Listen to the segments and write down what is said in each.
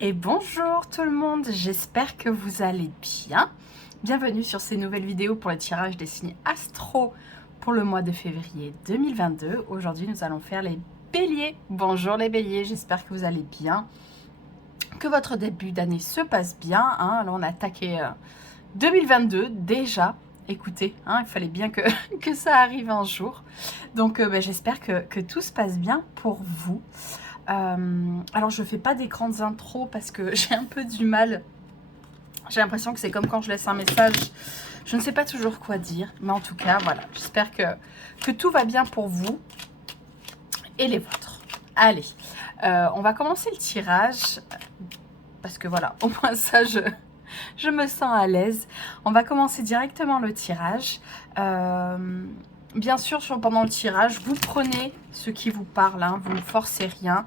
Et bonjour tout le monde, j'espère que vous allez bien. Bienvenue sur ces nouvelles vidéos pour le tirage des signes astro pour le mois de février 2022. Aujourd'hui, nous allons faire les béliers. Bonjour les béliers, j'espère que vous allez bien, que votre début d'année se passe bien. Alors on a attaqué 2022 déjà. Écoutez, il fallait bien que ça arrive un jour. Donc j'espère que tout se passe bien pour vous. Alors je fais pas des grandes intros parce que j'ai un peu du mal. J'ai l'impression que c'est comme quand je laisse un message, je ne sais pas toujours quoi dire, mais en tout cas voilà, j'espère que tout va bien pour vous et les vôtres. Allez, on va commencer le tirage parce que voilà, au moins ça je me sens à l'aise. On va commencer directement le tirage. Bien sûr, pendant le tirage, vous prenez ce qui vous parle, vous ne forcez rien.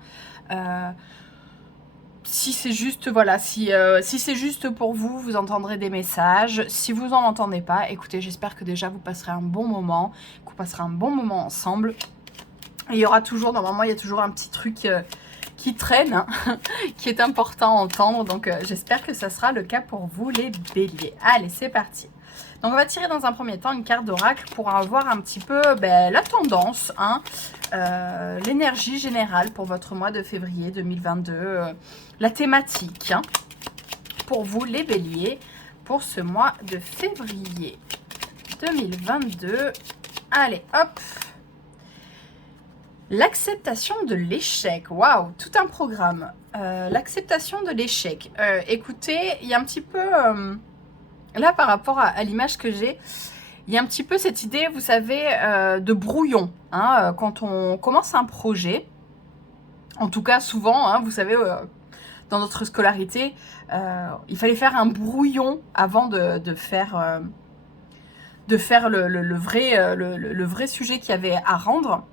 Si c'est juste, voilà, si c'est juste pour vous, vous entendrez des messages. Si vous n'en entendez pas, écoutez, j'espère que déjà vous passerez un bon moment, qu'on passera un bon moment ensemble. Et il y aura toujours, normalement, il y a toujours un petit truc qui traîne, qui est important à entendre. Donc, j'espère que ça sera le cas pour vous, les béliers. Allez, c'est parti. Donc on va tirer dans un premier temps une carte d'oracle pour avoir un petit peu la tendance, l'énergie générale pour votre mois de février 2022, la thématique pour vous les béliers pour ce mois de février 2022. Allez, hop. L'acceptation de l'échec. Waouh, tout un programme. L'acceptation de l'échec. Écoutez, il y a un petit peu... là, par rapport à l'image que j'ai, il y a un petit peu cette idée, vous savez, de brouillon. Quand on commence un projet, en tout cas souvent, vous savez, dans notre scolarité, il fallait faire un brouillon avant de faire le vrai sujet qu'il y avait à rendre.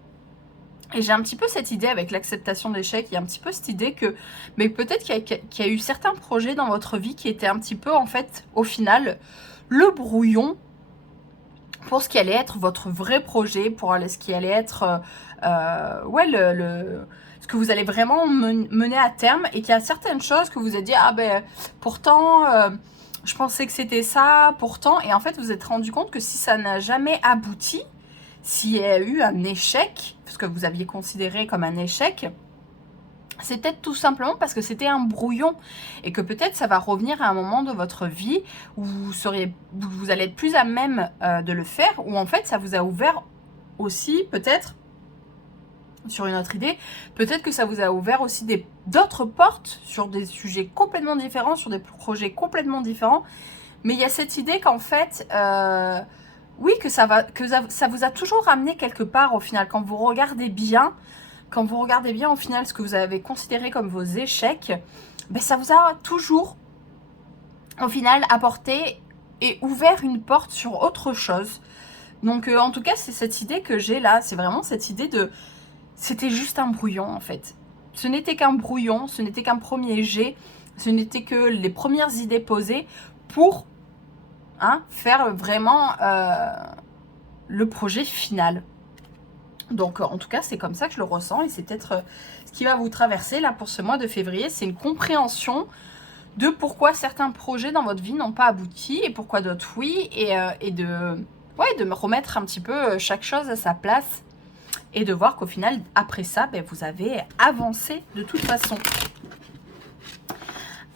Et j'ai un petit peu cette idée avec l'acceptation d'échec, il y a un petit peu cette idée que, mais peut-être qu'il y a eu certains projets dans votre vie qui étaient un petit peu, en fait, au final, le brouillon pour ce qui allait être votre vrai projet, pour ce qui allait être, ce que vous allez vraiment mener à terme, et qu'il y a certaines choses que vous avez dit, pourtant, je pensais que c'était ça, pourtant, et en fait, vous vous êtes rendu compte que si ça n'a jamais abouti, s'il y a eu un échec, ce que vous aviez considéré comme un échec, c'est peut-être tout simplement parce que c'était un brouillon et que peut-être ça va revenir à un moment de votre vie où vous allez être plus à même de le faire, où en fait ça vous a ouvert aussi peut-être, sur une autre idée, peut-être que ça vous a ouvert aussi d'autres portes sur des sujets complètement différents, sur des projets complètement différents, mais il y a cette idée qu'en fait... oui, que ça vous a toujours ramené quelque part au final. Quand vous regardez bien, au final ce que vous avez considéré comme vos échecs, ça vous a toujours au final apporté et ouvert une porte sur autre chose. Donc en tout cas, c'est cette idée que j'ai là, c'est vraiment cette idée de... C'était juste un brouillon en fait. Ce n'était qu'un brouillon, ce n'était qu'un premier jet, ce n'était que les premières idées posées pour... faire vraiment le projet final. Donc en tout cas c'est comme ça que je le ressens, et c'est peut-être ce qui va vous traverser là pour ce mois de février, c'est une compréhension de pourquoi certains projets dans votre vie n'ont pas abouti et pourquoi d'autres oui, et de me remettre un petit peu chaque chose à sa place et de voir qu'au final après ça vous avez avancé de toute façon.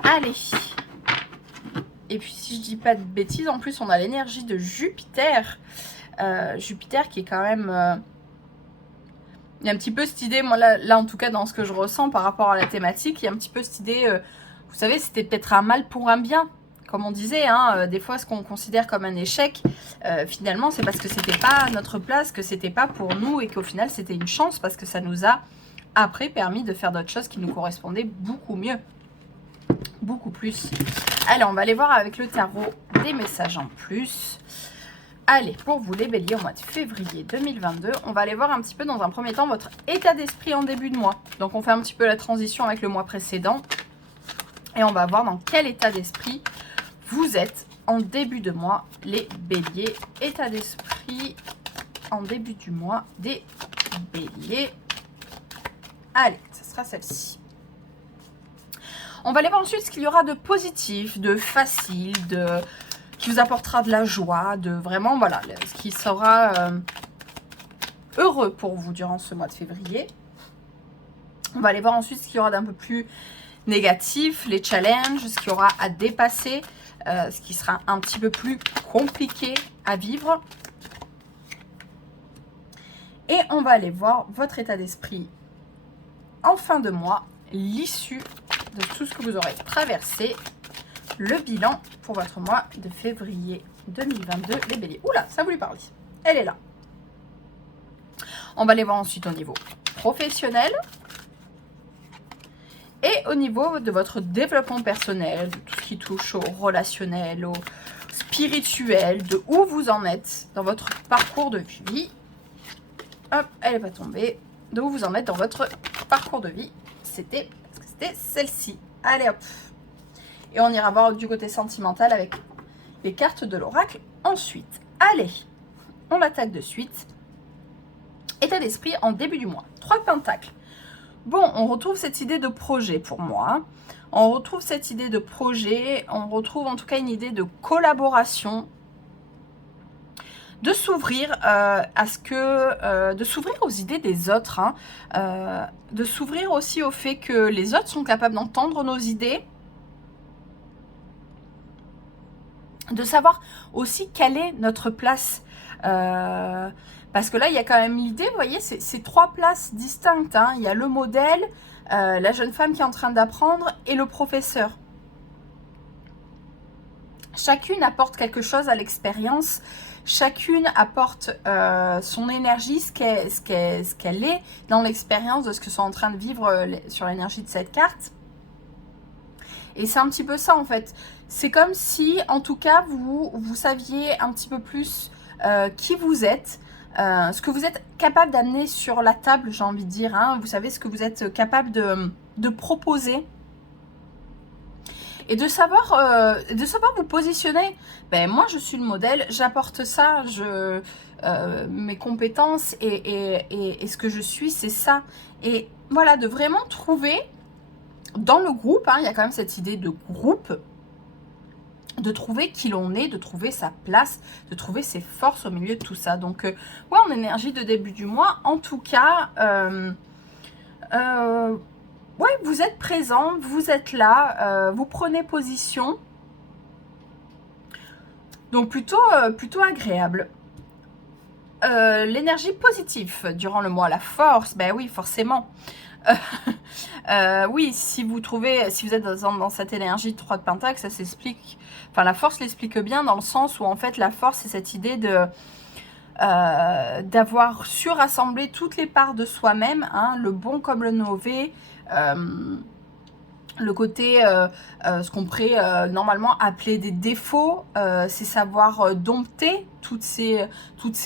Allez. Et puis si je dis pas de bêtises, en plus on a l'énergie de Jupiter. Jupiter qui est quand même... il y a un petit peu cette idée, moi là en tout cas dans ce que je ressens par rapport à la thématique, il y a un petit peu cette idée, vous savez, c'était peut-être un mal pour un bien. Comme on disait, des fois ce qu'on considère comme un échec, finalement c'est parce que c'était pas notre place, que c'était pas pour nous, et qu'au final c'était une chance parce que ça nous a après permis de faire d'autres choses qui nous correspondaient beaucoup mieux. Beaucoup plus. Allez, on va aller voir avec le tarot des messages en plus. Allez, pour vous les béliers, au mois de février 2022, on va aller voir un petit peu dans un premier temps votre état d'esprit en début de mois. Donc on fait un petit peu la transition avec le mois précédent. Et on va voir dans quel état d'esprit vous êtes en début de mois, les béliers. État d'esprit en début du mois des béliers. Allez, ça sera celle-ci. On va aller voir ensuite ce qu'il y aura de positif, de facile, qui vous apportera de la joie, de vraiment, voilà, ce qui sera heureux pour vous durant ce mois de février. On va aller voir ensuite ce qu'il y aura d'un peu plus négatif, les challenges, ce qu'il y aura à dépasser, ce qui sera un petit peu plus compliqué à vivre. Et on va aller voir votre état d'esprit en fin de mois, l'issue de tout ce que vous aurez traversé, le bilan pour votre mois de février 2022, les béliers. Oula, ça voulait parler. Elle est là. On va aller voir ensuite au niveau professionnel et au niveau de votre développement personnel, de tout ce qui touche au relationnel, au spirituel, de où vous en êtes dans votre parcours de vie. Hop, elle n'est pas tombée. De où vous en êtes dans votre parcours de vie. C'était celle-ci. Allez hop. Et on ira voir du côté sentimental avec les cartes de l'oracle ensuite. Allez, on l'attaque de suite. État d'esprit en début du mois. 3 de pentacles. Bon, on retrouve cette idée de projet pour moi. On retrouve cette idée de projet. On retrouve en tout cas une idée de collaboration. De s'ouvrir à ce que... de s'ouvrir aux idées des autres. Hein. De s'ouvrir aussi au fait que les autres sont capables d'entendre nos idées. De savoir aussi quelle est notre place. Parce que là, il y a quand même l'idée, vous voyez, c'est 3 places distinctes. Hein. Il y a le modèle, la jeune femme qui est en train d'apprendre et le professeur. Chacune apporte quelque chose à l'expérience. Chacune apporte son énergie, ce qu'elle est dans l'expérience de ce que sont en train de vivre sur l'énergie de cette carte. Et c'est un petit peu ça en fait. C'est comme si, en tout cas, vous saviez un petit peu plus qui vous êtes, ce que vous êtes capable d'amener sur la table, j'ai envie de dire. Hein. Vous savez ce que vous êtes capable de proposer. Et de savoir vous positionner. Ben, moi, je suis le modèle, j'apporte ça, mes compétences et ce que je suis, c'est ça. Et voilà, de vraiment trouver dans le groupe, hein, il y a quand même cette idée de groupe, de trouver qui l'on est, de trouver sa place, de trouver ses forces au milieu de tout ça. Donc, ouais, en énergie de début du mois, en tout cas... ouais, vous êtes présent, vous êtes là, vous prenez position. Donc plutôt agréable. L'énergie positive durant le mois, la force, ben oui, forcément. Oui, si vous êtes dans cette énergie de 3 de Pentacle, ça s'explique. Enfin, la force l'explique bien dans le sens où en fait la force, c'est cette idée d'avoir su rassembler toutes les parts de soi-même, hein, le bon comme le mauvais, le côté, ce qu'on pourrait normalement appeler des défauts, c'est savoir dompter toutes ces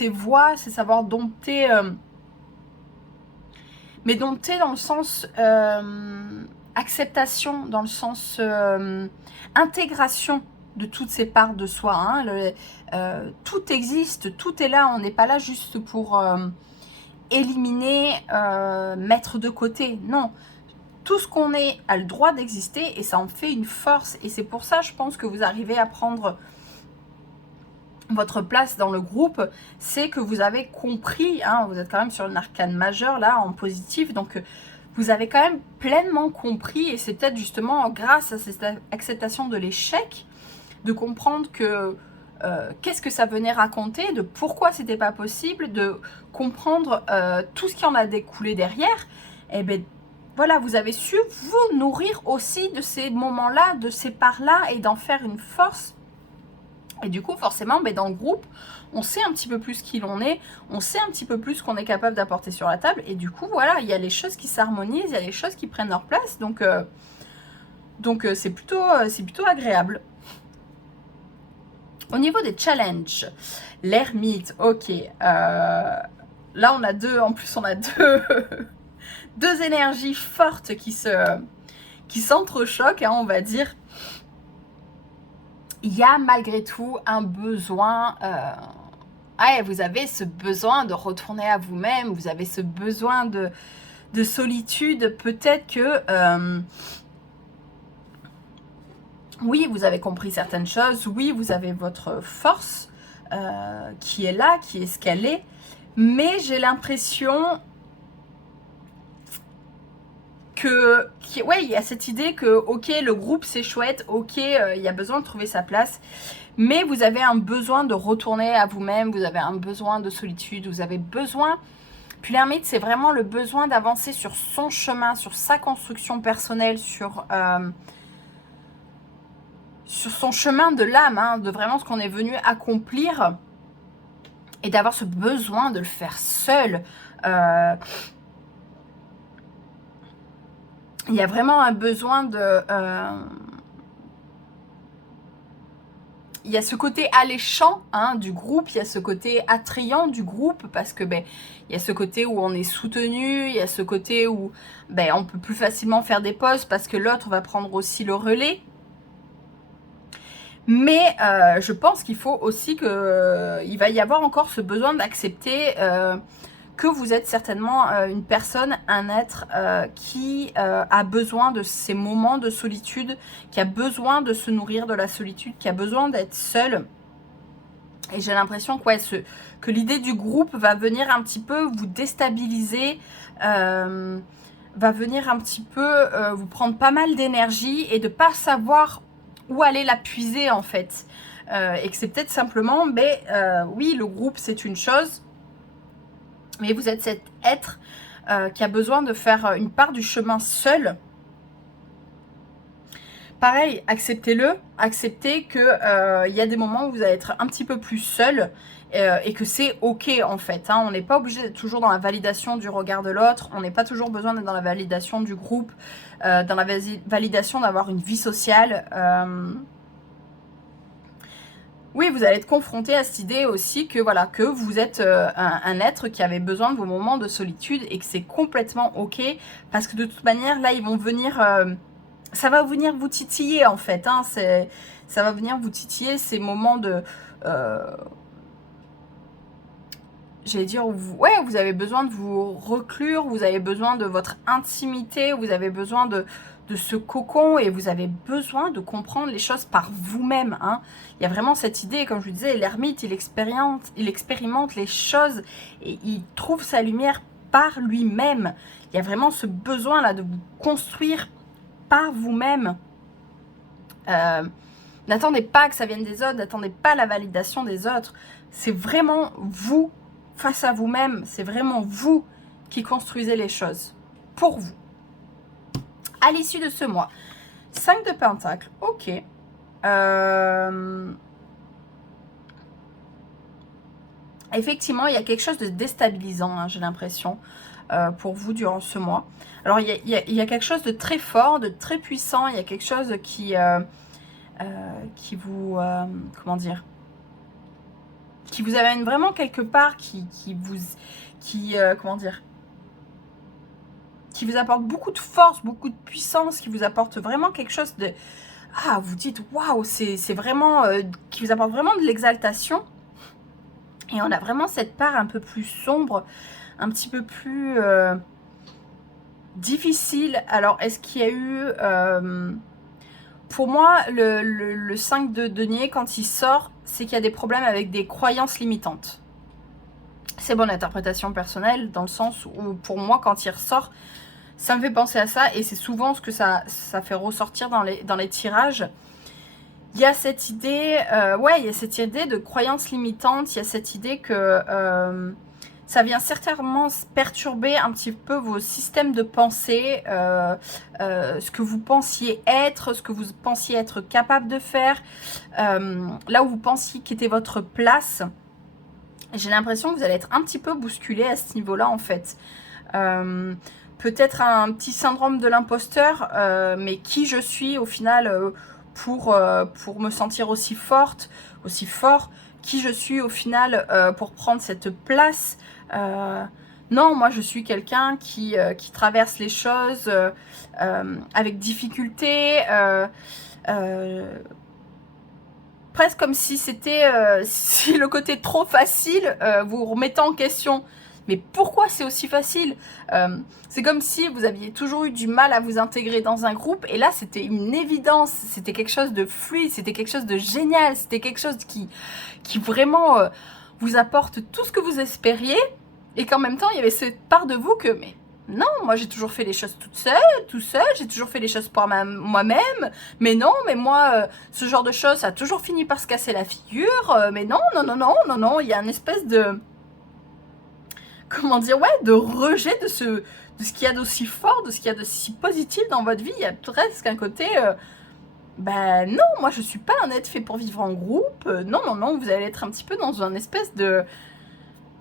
voix, c'est savoir dompter, mais dompter dans le sens acceptation, dans le sens intégration de toutes ces parts de soi. Hein. Tout existe, tout est là, on n'est pas là juste pour éliminer, mettre de côté, non. Tout ce qu'on est a le droit d'exister et ça en fait une force. Et c'est pour ça, je pense que vous arrivez à prendre votre place dans le groupe. C'est que vous avez compris, hein, vous êtes quand même sur une arcane majeure là, en positif. Donc, vous avez quand même pleinement compris. Et c'est peut-être justement grâce à cette acceptation de l'échec, de comprendre que qu'est-ce que ça venait raconter, de pourquoi c'était pas possible, de comprendre tout ce qui en a découlé derrière. Et bien, voilà, vous avez su vous nourrir aussi de ces moments-là, de ces parts-là et d'en faire une force. Et du coup, forcément, ben, dans le groupe, on sait un petit peu plus qui l'on est, on sait un petit peu plus ce qu'on est capable d'apporter sur la table. Et du coup, voilà, il y a les choses qui s'harmonisent, il y a les choses qui prennent leur place. Donc c'est plutôt agréable. Au niveau des challenges, l'ermite, ok. Là, on a deux, en plus, on a deux énergies fortes qui s'entrechoquent, hein, on va dire. Il y a malgré tout un besoin, ouais, vous avez ce besoin de retourner à vous-même, vous avez ce besoin de solitude, peut-être que Oui, vous avez compris certaines choses. Oui, vous avez votre force qui est là, qui est ce qu'elle est. Mais j'ai l'impression ouais, il y a cette idée que, ok, le groupe c'est chouette, ok, il y a besoin de trouver sa place, mais vous avez un besoin de retourner à vous-même, vous avez un besoin de solitude, vous avez besoin. Puis l'ermite, c'est vraiment le besoin d'avancer sur son chemin, sur sa construction personnelle, sur son chemin de l'âme, hein, de vraiment ce qu'on est venu accomplir, et d'avoir ce besoin de le faire seul. Il y a vraiment un besoin de... il y a ce côté alléchant hein, du groupe, il y a ce côté attrayant du groupe, parce que il y a ce côté où on est soutenu, il y a ce côté où on peut plus facilement faire des pauses parce que l'autre va prendre aussi le relais. Mais je pense qu'il faut aussi que il va y avoir encore ce besoin d'accepter que vous êtes certainement une personne, un être qui a besoin de ces moments de solitude, qui a besoin de se nourrir de la solitude, qui a besoin d'être seul. Et j'ai l'impression que l'idée du groupe va venir un petit peu vous déstabiliser, va venir un petit peu vous prendre pas mal d'énergie et de pas savoir où aller la puiser en fait. Et que c'est peut-être simplement, oui, le groupe c'est une chose, mais vous êtes cet être qui a besoin de faire une part du chemin seul. Pareil, acceptez-le, acceptez qu'il y a des moments où vous allez être un petit peu plus seul et que c'est ok en fait. Hein. On n'est pas obligé d'être toujours dans la validation du regard de l'autre, on n'est pas toujours besoin d'être dans la validation du groupe, dans la validation d'avoir une vie sociale. Oui, vous allez être confronté à cette idée aussi que voilà, que vous êtes un être qui avait besoin de vos moments de solitude et que c'est complètement ok parce que de toute manière là ils vont venir, ça va venir vous titiller en fait, hein, ça va venir vous titiller ces moments de, j'allais dire, vous avez besoin de vous reclure, vous avez besoin de votre intimité, vous avez besoin de ce cocon et vous avez besoin de comprendre les choses par vous-même. Hein. Il y a vraiment cette idée, comme je vous disais, l'ermite, il expérimente les choses et il trouve sa lumière par lui-même. Il y a vraiment ce besoin-là de vous construire par vous-même. N'attendez pas que ça vienne des autres, n'attendez pas la validation des autres. C'est vraiment vous face à vous-même, c'est vraiment vous qui construisez les choses pour vous. À l'issue de ce mois, 5 de Pentacles, ok. Effectivement, il y a quelque chose de déstabilisant, hein, j'ai l'impression, pour vous durant ce mois. Alors, il y a quelque chose de très fort, de très puissant, il y a quelque chose qui vous... comment dire, qui vous amène vraiment quelque part, comment dire, qui vous apporte beaucoup de force, beaucoup de puissance, qui vous apporte vraiment quelque chose de... Ah, vous dites, waouh, c'est vraiment... qui vous apporte vraiment de l'exaltation. Et on a vraiment cette part un peu plus sombre, un petit peu plus difficile. Alors, est-ce qu'il y a eu... pour moi, le 5 de denier, quand il sort, c'est qu'il y a des problèmes avec des croyances limitantes. C'est bonne interprétation personnelle, dans le sens où, pour moi, quand il ressort, ça me fait penser à ça, et c'est souvent ce que ça fait ressortir dans les tirages. Il y a cette idée, il y a cette idée de croyances limitantes, il y a cette idée que ça vient certainement perturber un petit peu vos systèmes de pensée, ce que vous pensiez être, ce que vous pensiez être capable de faire, là où vous pensiez qu'était votre place. J'ai l'impression que vous allez être un petit peu bousculé à ce niveau-là en fait. Peut-être un petit syndrome de l'imposteur, mais qui je suis au final pour me sentir aussi forte, aussi fort, qui je suis au final pour prendre cette place. Non, moi je suis quelqu'un qui traverse les choses avec difficulté, presque comme si c'était si le côté trop facile vous remettant en question Mais pourquoi c'est aussi facile? C'est comme si vous aviez toujours eu du mal à vous intégrer dans un groupe, et là c'était une évidence, c'était quelque chose de fluide, c'était quelque chose de génial, c'était quelque chose qui vraiment vous apporte tout ce que vous espériez, et qu'en même temps il y avait cette part de vous que, mais non, moi j'ai toujours fait les choses toute seule, tout seul, j'ai toujours fait les choses pour moi-même, mais non, mais moi, ce genre de choses, ça a toujours fini par se casser la figure, mais non, non, non, non, non, non, il y a une espèce de, comment dire, ouais, de rejet de ce qu'il y a d'aussi fort, de ce qu'il y a de si positif dans votre vie. Il y a presque un côté, ben non, moi je suis pas un être fait pour vivre en groupe, non, non, non, vous allez être un petit peu dans une espèce de,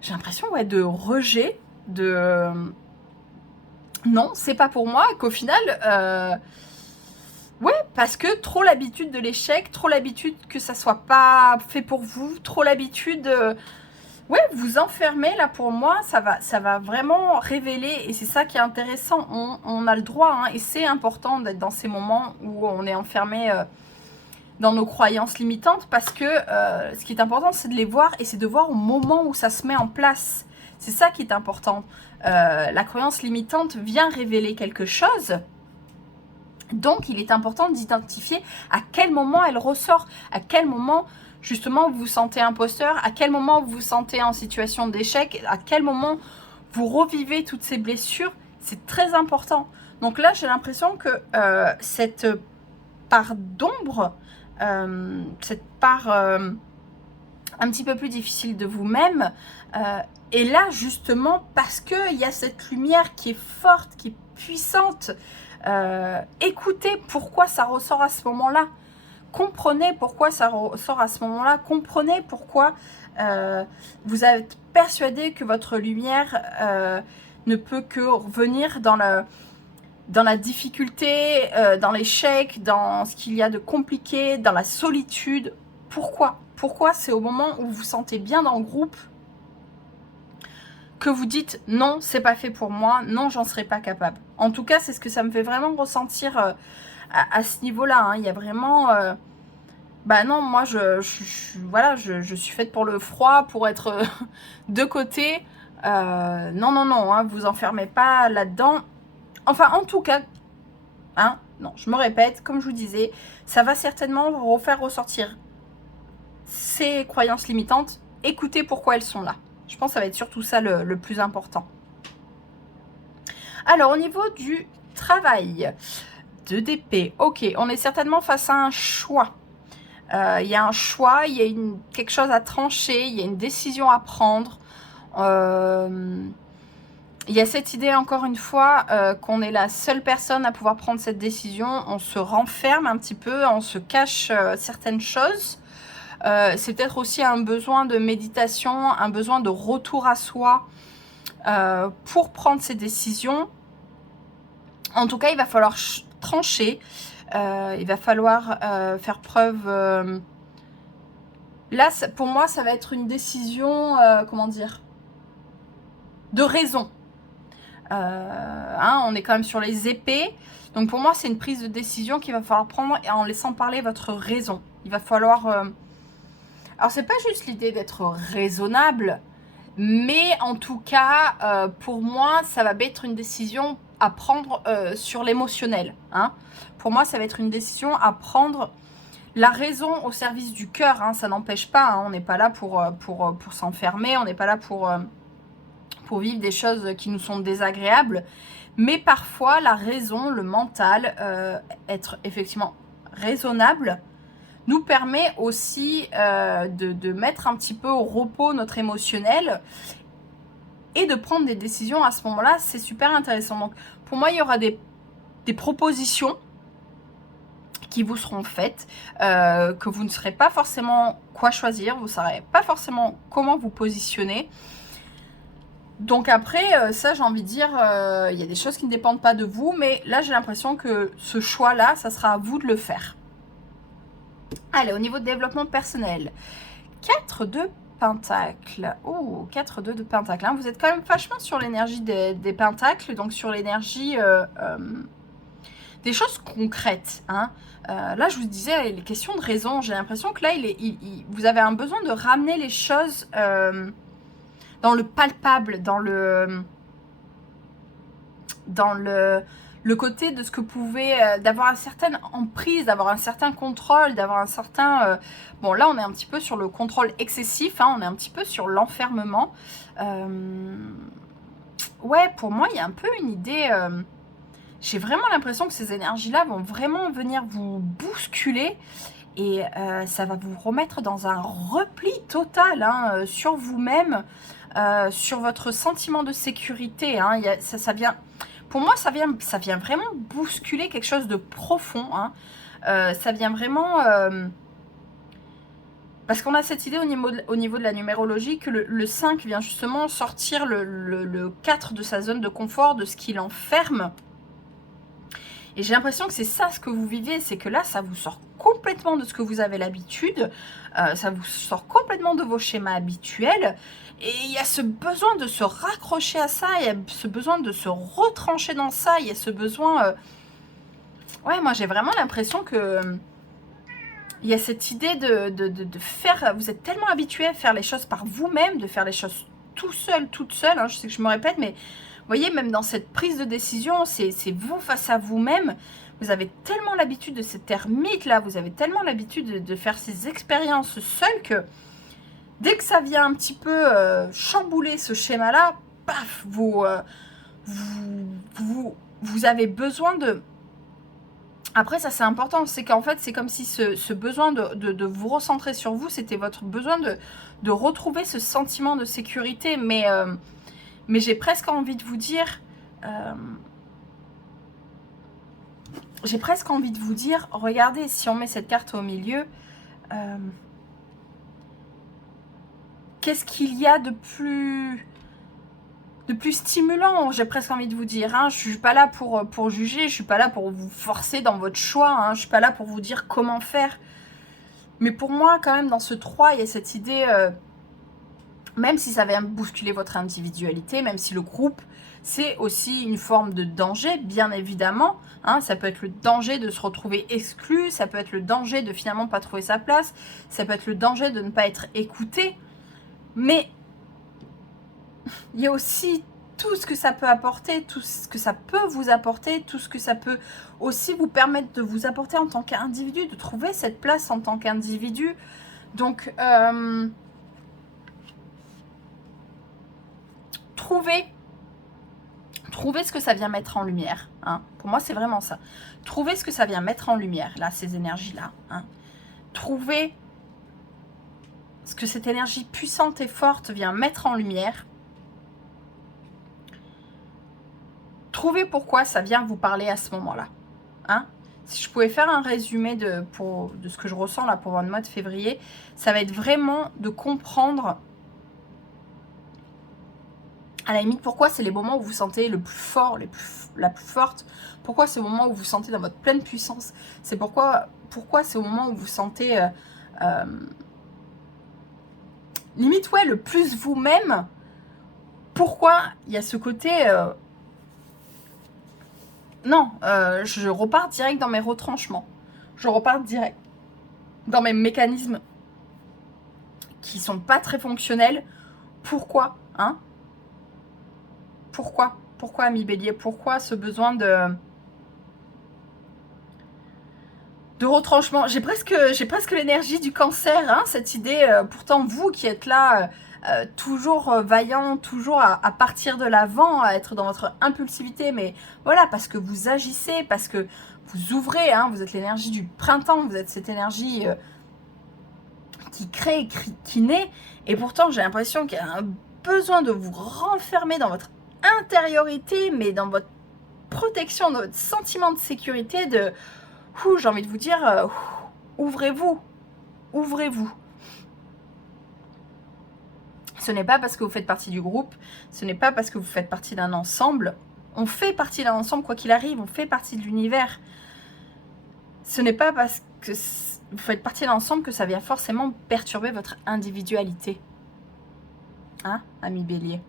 j'ai l'impression, ouais, de rejet, de... non, c'est pas pour moi, qu'au final, ouais, parce que trop l'habitude de l'échec, trop l'habitude que ça soit pas fait pour vous, trop l'habitude, ouais, vous enfermez, là, pour moi, ça va vraiment révéler, et c'est ça qui est intéressant, on a le droit, hein, et c'est important d'être dans ces moments où on est enfermé dans nos croyances limitantes, parce que ce qui est important, c'est de les voir, et c'est de voir au moment où ça se met en place. C'est ça qui est important. La croyance limitante vient révéler quelque chose, donc il est important d'identifier à quel moment elle ressort, à quel moment justement vous vous sentez imposteur, à quel moment vous vous sentez en situation d'échec, à quel moment vous revivez toutes ces blessures. C'est très important. Donc là, j'ai l'impression que cette part d'ombre, cette part un petit peu plus difficile de vous-même, est là justement parce qu'il y a cette lumière qui est forte, qui est puissante. Écoutez pourquoi ça ressort à ce moment-là. Comprenez pourquoi ça ressort à ce moment-là. Comprenez pourquoi vous êtes persuadé que votre lumière ne peut que revenir dans la difficulté, dans l'échec, dans ce qu'il y a de compliqué, dans la solitude. Pourquoi? Pourquoi c'est au moment où vous vous sentez bien dans le groupe que vous dites non, c'est pas fait pour moi, non, j'en serais pas capable. En tout cas, c'est ce que ça me fait vraiment ressentir à ce niveau-là. Hein. Il y a vraiment... bah non, moi, voilà, je suis faite pour le froid, pour être de côté. Non, non, non, hein, vous enfermez pas là-dedans. Enfin, en tout cas, hein, non, je me répète, comme je vous disais, ça va certainement vous refaire ressortir ces croyances limitantes. Écoutez pourquoi elles sont là. Je pense que ça va être surtout ça le plus important. Alors, au niveau du travail, 2 d'épée, ok, on est certainement face à un choix. Il y a un choix, il y a quelque chose à trancher, il y a une décision à prendre. Il y a cette idée, encore une fois, qu'on est la seule personne à pouvoir prendre cette décision. On se renferme un petit peu, on se cache certaines choses. C'est peut-être aussi un besoin de méditation, un besoin de retour à soi pour prendre ces décisions. En tout cas, il va falloir trancher, il va falloir faire preuve... Là, pour moi, ça va être une décision, comment dire, de raison. Hein, on est quand même sur les épées. Donc pour moi, c'est une prise de décision qu'il va falloir prendre en laissant parler votre raison. Il va falloir... Alors, c'est pas juste l'idée d'être raisonnable, mais en tout cas, pour moi, ça va être une décision à prendre sur l'émotionnel. Hein. Pour moi, ça va être une décision à prendre la raison au service du cœur. Hein. Ça n'empêche pas, hein, on n'est pas là pour s'enfermer, on n'est pas là pour vivre des choses qui nous sont désagréables. Mais parfois, la raison, le mental, être effectivement raisonnable, nous permet aussi de mettre un petit peu au repos notre émotionnel et de prendre des décisions à ce moment-là. C'est super intéressant. Donc, pour moi, il y aura des propositions qui vous seront faites, que vous ne saurez pas forcément quoi choisir, vous ne saurez pas forcément comment vous positionner. Donc après, ça, j'ai envie de dire, il y a des choses qui ne dépendent pas de vous, mais là, j'ai l'impression que ce choix-là, ça sera à vous de le faire. Allez, au niveau de développement personnel, 4 de pentacles. Oh, 4 de pentacles. Hein. Vous êtes quand même vachement sur l'énergie des pentacles, donc sur l'énergie des choses concrètes. Hein. Là, je vous disais, les questions de raison, j'ai l'impression que là, vous avez un besoin de ramener les choses dans le palpable, dans le côté de ce que vous pouvez, d'avoir une certaine emprise, d'avoir un certain contrôle, d'avoir un certain... bon, là, on est un petit peu sur le contrôle excessif, hein, on est un petit peu sur l'enfermement. Ouais, pour moi, il y a un peu une idée... j'ai vraiment l'impression que ces énergies-là vont vraiment venir vous bousculer et ça va vous remettre dans un repli total hein, sur vous-même, sur votre sentiment de sécurité. Hein, ça vient... Pour moi, ça vient vraiment bousculer quelque chose de profond. Hein. Ça vient vraiment... parce qu'on a cette idée au niveau de la numérologie que le 5 vient justement sortir le 4 de sa zone de confort, de ce qui l'enferme. Et j'ai l'impression que c'est ça ce que vous vivez, c'est que là, ça vous sort complètement de ce que vous avez l'habitude, ça vous sort complètement de vos schémas habituels. Et il y a ce besoin de se raccrocher à ça, il y a ce besoin de se retrancher dans ça, il y a ce besoin... Ouais, moi j'ai vraiment l'impression que... il y a cette idée de faire... Vous êtes tellement habitué à faire les choses par vous-même, de faire les choses tout seul, toute seule. Hein, je sais que je me répète, mais vous voyez, même dans cette prise de décision, c'est vous face à vous-même. Vous avez tellement l'habitude de cette ermite-là, vous avez tellement l'habitude de faire ces expériences seules que... dès que ça vient un petit peu chambouler ce schéma-là, paf, vous avez besoin de... Après, ça c'est important, c'est qu'en fait, c'est comme si ce besoin de vous recentrer sur vous, c'était votre besoin de retrouver ce sentiment de sécurité. Mais j'ai presque envie de vous dire... regardez, si on met cette carte au milieu... qu'est-ce qu'il y a de plus stimulant, j'ai presque envie de vous dire. Hein. Je ne suis pas là pour juger, je ne suis pas là pour vous forcer dans votre choix. Hein. Je ne suis pas là pour vous dire comment faire. Mais pour moi, quand même, dans ce 3, il y a cette idée, même si ça vient bousculer votre individualité, même si le groupe, c'est aussi une forme de danger, bien évidemment. Hein. Ça peut être le danger de se retrouver exclu, ça peut être le danger de finalement pas trouver sa place, ça peut être le danger de ne pas être écouté. Mais il y a aussi tout ce que ça peut apporter, tout ce que ça peut vous apporter, tout ce que ça peut aussi vous permettre de vous apporter en tant qu'individu, de trouver cette place en tant qu'individu. Donc, trouvez ce que ça vient mettre en lumière. Hein. Pour moi, c'est vraiment ça. Trouvez ce que ça vient mettre en lumière, là, ces énergies-là. Hein. Trouvez ce que cette énergie puissante et forte vient mettre en lumière. Trouvez pourquoi ça vient vous parler à ce moment-là. Hein? Si je pouvais faire un résumé de ce que je ressens là pour votre mois de février, ça va être vraiment de comprendre, à la limite, pourquoi c'est les moments où vous vous sentez le plus fort, la plus forte. Pourquoi c'est le moment où vous vous sentez dans votre pleine puissance. C'est pourquoi c'est au moment où vous vous sentez... limite, ouais, le plus vous-même. Pourquoi il y a ce côté... non, je repars direct dans mes retranchements. Je repars direct dans mes mécanismes qui sont pas très fonctionnels. Pourquoi, hein? Pourquoi, ami Bélier? Pourquoi ce besoin de retranchement? J'ai presque l'énergie du Cancer, hein, cette idée. Pourtant, vous qui êtes là, toujours vaillant, toujours à partir de l'avant, à être dans votre impulsivité, mais voilà, parce que vous agissez, parce que vous ouvrez, hein, vous êtes l'énergie du printemps, vous êtes cette énergie qui crée, qui naît, et pourtant j'ai l'impression qu'il y a un besoin de vous renfermer dans votre intériorité, mais dans votre protection, dans votre sentiment de sécurité, j'ai envie de vous dire, ouvrez-vous, ouvrez-vous. Ce n'est pas parce que vous faites partie du groupe, ce n'est pas parce que vous faites partie d'un ensemble. On fait partie d'un ensemble, quoi qu'il arrive, on fait partie de l'univers. Ce n'est pas parce que vous faites partie d'un ensemble que ça vient forcément perturber votre individualité. Hein, ami Bélier?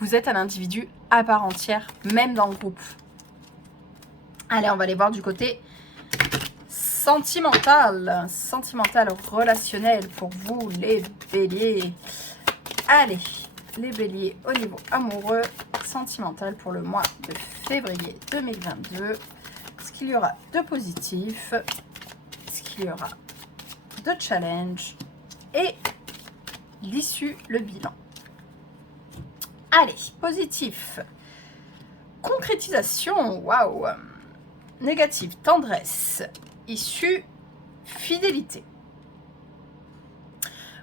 Vous êtes un individu à part entière, même dans le groupe. Allez, on va aller voir du côté sentimental. Sentimental, relationnel pour vous, les Béliers. Allez, les béliers au niveau amoureux, sentimental pour le mois de février 2022. Ce qu'il y aura de positif, ce qu'il y aura de challenge et l'issue, le bilan. Allez, positif. Concrétisation, waouh. Négatif, tendresse. Issue, fidélité.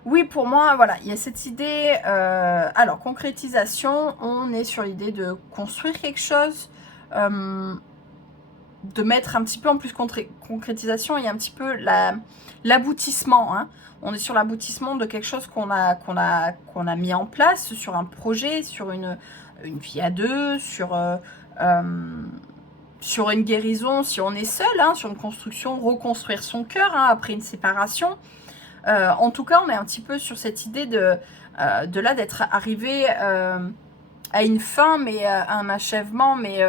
Oui, pour moi, voilà, il y a cette idée. Alors, concrétisation, on est sur l'idée de construire quelque chose, de mettre un petit peu en plus concrétisation, il y a un petit peu l'aboutissement. Hein. On est sur l'aboutissement de quelque chose qu'on a mis en place, sur un projet, sur une vie à deux, sur une guérison, si on est seul, hein, sur une construction, reconstruire son cœur hein, après une séparation. En tout cas, on est un petit peu sur cette idée de là d'être arrivé à une fin, mais à un achèvement, mais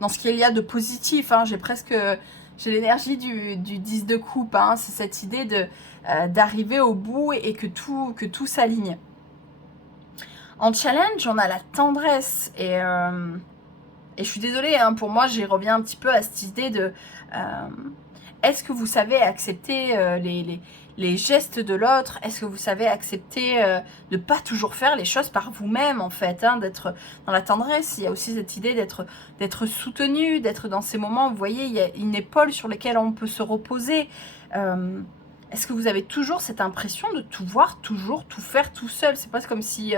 dans ce qu'il y a de positif. Hein, j'ai l'énergie du 10 de coupe. Hein, c'est cette idée d'arriver au bout et que tout s'aligne. En challenge, on a la tendresse et je suis désolée, hein, pour moi, j'y reviens un petit peu à cette idée de est-ce que vous savez accepter les gestes de l'autre? Est-ce que vous savez accepter de ne pas toujours faire les choses par vous-même, en fait, hein, d'être dans la tendresse? Il y a aussi cette idée d'être soutenu, d'être dans ces moments, vous voyez, il y a une épaule sur laquelle on peut se reposer. Est-ce que vous avez toujours cette impression de tout voir, toujours tout faire tout seul? C'est presque comme si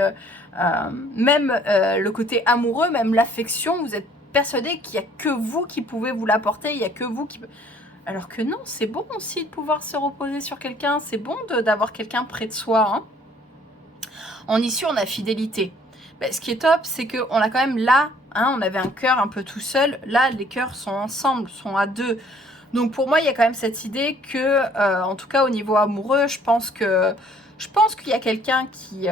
même le côté amoureux, même l'affection, vous êtes persuadé qu'il n'y a que vous qui pouvez vous l'apporter, il n'y a que vous qui... Alors que non, c'est bon aussi de pouvoir se reposer sur quelqu'un, c'est bon d'avoir quelqu'un près de soi. Hein. En issue, on a fidélité. Ben, ce qui est top, c'est qu'on a quand même là, hein, on avait un cœur un peu tout seul, là les cœurs sont ensemble, sont à deux. Donc pour moi, il y a quand même cette idée que, en tout cas au niveau amoureux, je pense qu'il y a quelqu'un qui...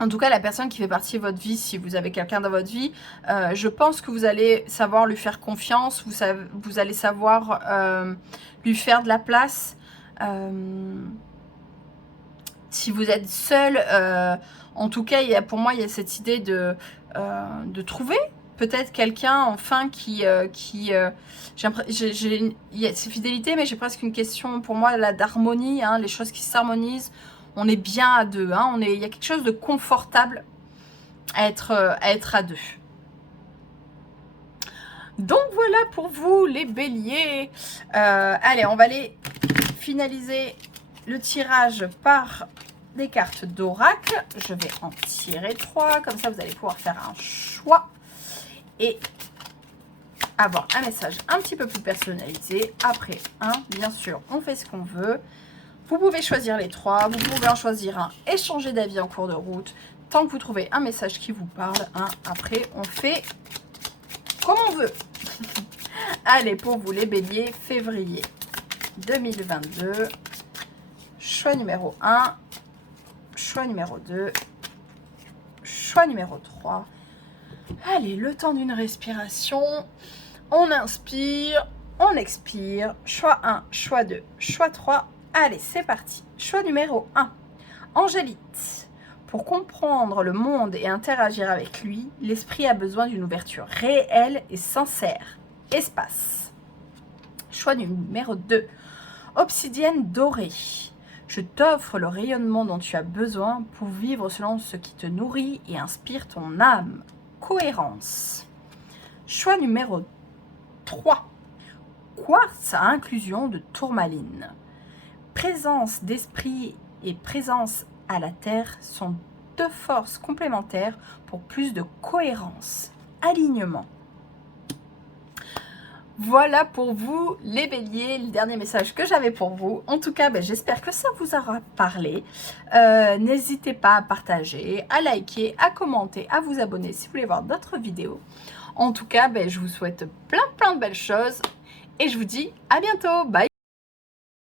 en tout cas, la personne qui fait partie de votre vie, si vous avez quelqu'un dans votre vie, je pense que vous allez savoir lui faire confiance, vous allez savoir lui faire de la place. Si vous êtes seul, en tout cas, pour moi, il y a cette idée de trouver peut-être quelqu'un, enfin, il y a ces fidélités, mais j'ai presque une question, pour moi, là, d'harmonie, hein, les choses qui s'harmonisent. On est bien à deux, hein, il y a quelque chose de confortable à être à deux. Donc voilà pour vous les béliers. Allez, on va aller finaliser le tirage par des cartes d'oracle. Je vais en tirer 3, comme ça vous allez pouvoir faire un choix et avoir un message un petit peu plus personnalisé. Après, bien sûr, on fait ce qu'on veut. Vous pouvez choisir les 3, vous pouvez en choisir un et changer d'avis en cours de route. Tant que vous trouvez un message qui vous parle, après on fait comme on veut. Allez, pour vous les béliers, février 2022, choix numéro 1, choix numéro 2, choix numéro 3. Allez, le temps d'une respiration, on inspire, on expire, choix 1, choix 2, choix 3. Allez, c'est parti. Choix numéro 1. Angélite. Pour comprendre le monde et interagir avec lui, l'esprit a besoin d'une ouverture réelle et sincère. Espace. Choix numéro 2. Obsidienne dorée. Je t'offre le rayonnement dont tu as besoin pour vivre selon ce qui te nourrit et inspire ton âme. Cohérence. Choix numéro 3. Quartz à inclusion de tourmaline. Présence d'esprit et présence à la terre sont deux forces complémentaires pour plus de cohérence, alignement. Voilà pour vous les béliers, le dernier message que j'avais pour vous. En tout cas, j'espère que ça vous aura parlé. N'hésitez pas à partager, à liker, à commenter, à vous abonner si vous voulez voir d'autres vidéos. En tout cas, je vous souhaite plein de belles choses et je vous dis à bientôt. Bye!